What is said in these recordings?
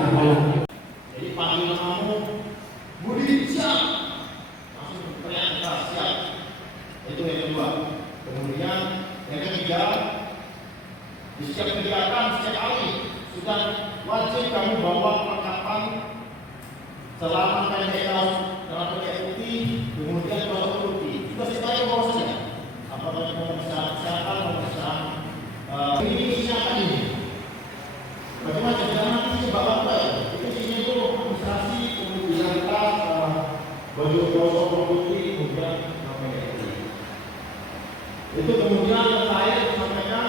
Jadi panggilan kamu, Budi siap, langsung teriak keras siap. Itu yang kedua. Kemudian yang ketiga, di setiap kegiatan setiap kali sudah wajib kamu bawa perlengkapan selama kalian dalam pakai putih, kemudian bawa putih. Juga saya bawa saja. Apakah pemeriksaan kesehatan, pemeriksaan ini siapa ini? Bagaimana cara nanti bawa apa ya? Itu isinya itu administrasi, kemudian tas, baju kosong putih, kemudian pakai putih. Itu kemudian saya sampaikan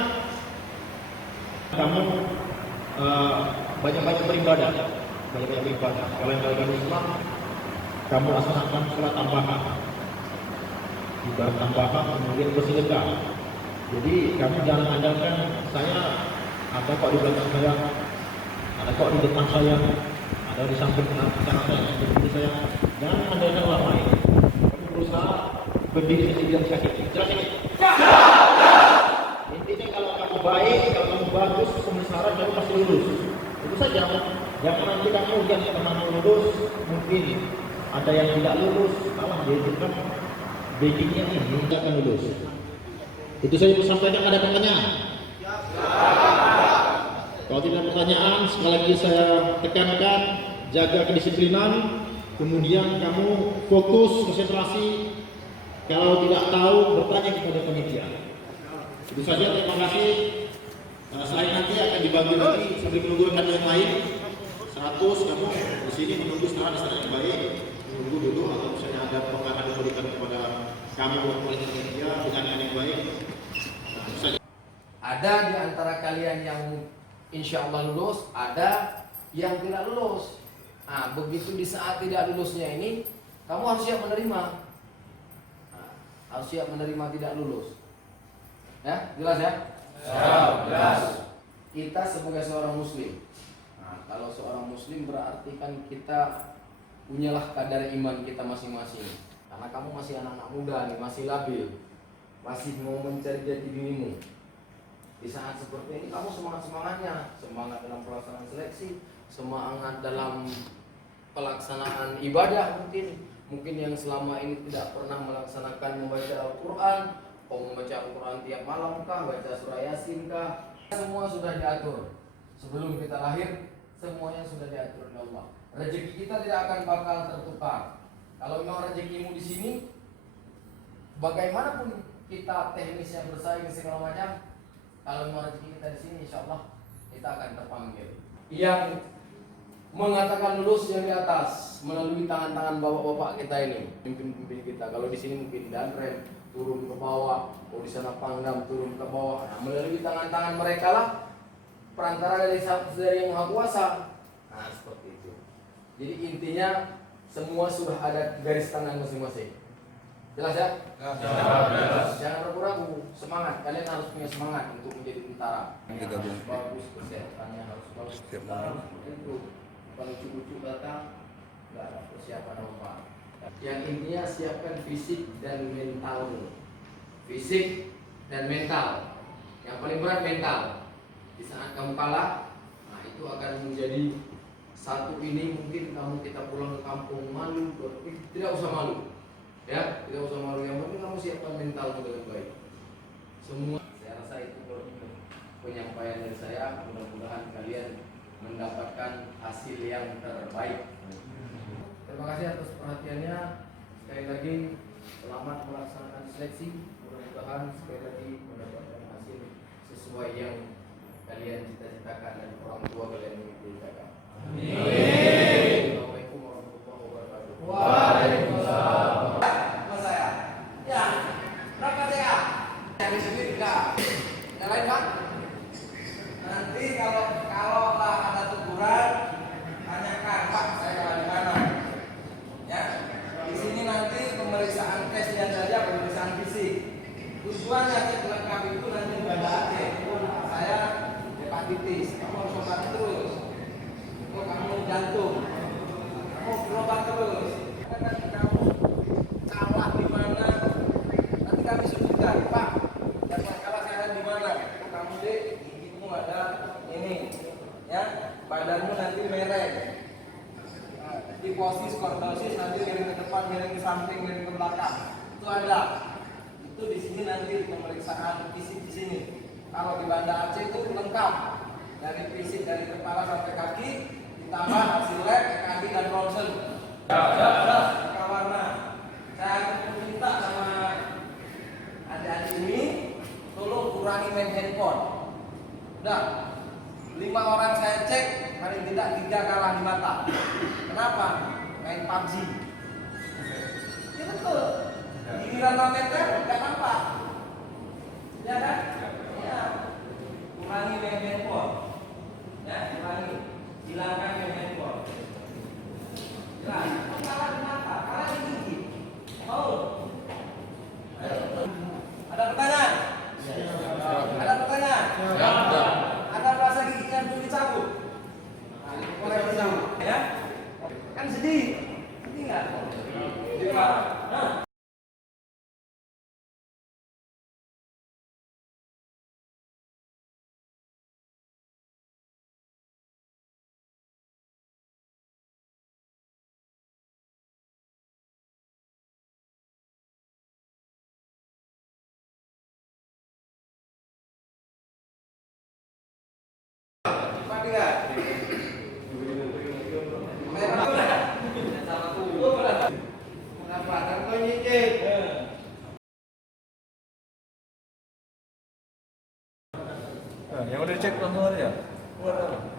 kamu banyak-banyak beribadah, banyak-banyak beribadah. Kalau yang dalam Islam, kamu laksanakan sholat tambahan, ibadah tambahan, kemudian bersedekah. Jadi kamu jangan andalkan saya ada kok di belakang saya, ada kok di depan saya, ada di samping kanan saya, di samping saya. Jangan andalkan orang lain. Kamu berusaha berdiri sendiri dan sakit. Jelas ini? Intinya kalau kamu baik, kalau kamu bagus, sesuai syarat, kamu pasti lulus. Itu saja. Jangan nanti kamu ujian pernah lulus, mungkin ada yang tidak lulus, kalah dia itu kan backingnya ini tidak akan lulus. Itu saya mau sampaikan. Ada pertanyaan? Kalau tidak pertanyaan, sekali lagi saya tekankan, jaga kedisiplinan, kemudian kamu fokus, konsentrasi. Kalau tidak tahu, bertanya kepada panitia. Itu saja, terima kasih. Selain nanti akan dibagi lagi sambil menunggu rekan yang lain. 100 kamu di sini menunggu setelah yang baik, menunggu dulu atau misalnya ada pengarahan diberikan kepada kamu oleh panitia dengan yang baik. Ada di antara kalian yang insya Allah lulus, ada yang tidak lulus. Nah, begitu di saat tidak lulusnya ini, kamu harus siap menerima. Nah, harus siap menerima tidak lulus. Ya, jelas ya? Jelas. Kita sebagai seorang muslim. Nah, kalau seorang muslim berarti kan kita punyalah kadar iman kita masing-masing. Karena kamu masih anak-anak muda nih, masih labil, masih mau mencari jati dirimu. Di saat seperti ini kamu semangat-semangatnya, semangat dalam pelaksanaan seleksi, semangat dalam pelaksanaan ibadah mungkin yang selama ini tidak pernah melaksanakan membaca Al-Quran, membaca Al-Quran tiap malam kah, baca surah Yasin kah, semua sudah diatur. Sebelum kita lahir, semuanya sudah diatur oleh Allah. Rezeki kita tidak akan bakal tertukar. Kalau memang rezekimu di sini, bagaimanapun kita teknisnya bersaing segala macam, kalau memang rezeki kita di sini, insya Allah kita akan terpanggil. Yang mengatakan lulus yang di atas melalui tangan-tangan bapak-bapak kita ini, pimpin-pimpin kita. Kalau di sini mungkin danrem turun ke bawah, kalau di sana pangdam turun ke bawah. Nah, melalui tangan-tangan mereka lah perantara dari yang Maha Kuasa. Nah, seperti itu. Jadi intinya semua sudah ada garis tangan masing-masing. Jelas ya? Jelas. Jangan ragu-ragu, semangat. Kalian harus punya semangat untuk menjadi tentara. Harus bagus, kesehatannya harus bagus. Itu kalau cucu-cucu datang, nggak ada persiapan apa. Yang intinya siapkan fisik dan mentalmu. Fisik dan mental. Yang paling berat mental. Di saat kamu kalah, nah itu akan menjadi satu ini mungkin kita pulang ke kampung malu, tidak usah malu. Ya, tidak usah malu, yang penting kamu siapkan mental dengan baik. Semua, saya rasa itu penyampaian dari saya. Mudah-mudahan kalian mendapatkan hasil yang terbaik. Terima kasih atas perhatiannya. Sekali lagi, selamat melaksanakan seleksi. Mudah-mudahan sekali lagi mendapatkan hasil sesuai yang kalian cita-citakan dan orang tua kalian cita-citakan. Amin. Assalamualaikum warahmatullahi wabarakatuh. Waalaikumsalam. Nanti kalau ada teguran, tanyakan Pak, saya kalah di mana? Ya, di sini nanti pemeriksaan tesnya saja, pemeriksaan fisik. Tujuannya cek lengkap itu nanti pada akhir. Saya hepatitis, kamu harus obat terus. Kalau kamu jantung, kamu berobat terus. Kamu kalah di mana? Nanti kami sebutkan, Pak. Kalah saya di mana? Kamu deh. Ada ini ya, badanmu nanti merah lordosis, nanti miring ke depan, miring ke samping, miring ke belakang. Itu ada. Itu di sini nanti pemeriksaan fisik di sini. Kalau di Banda Aceh itu lengkap dari fisik dari kepala sampai kaki, ditambah hasil lab, EKG dan ronsen. Ya. Warna. Saya akan minta sama adik-adik ini tolong kurangi main handphone. Udah, 5 orang saya cek, paling tidak 3 kalah di mata. Kenapa? Main PUBG. Ya betul. Giliran main kan nggak nampak. Ya kan? Ya. Kurangi main handphone. Ya, kurangi. Hilangkan main handphone. Jelas. Kalah di mata, kalah di gigi. Mau? Ada pertanyaan? Ada pertanyaan? Ada rasa giginya belum dicabut? Koreksi sama, ya? Kan sedih, sedih nggak? Sedih Pak. Nah. Mati nggak? Kenapa? Kan kau nyicip. Yang udah dicek nomor ya? Udah.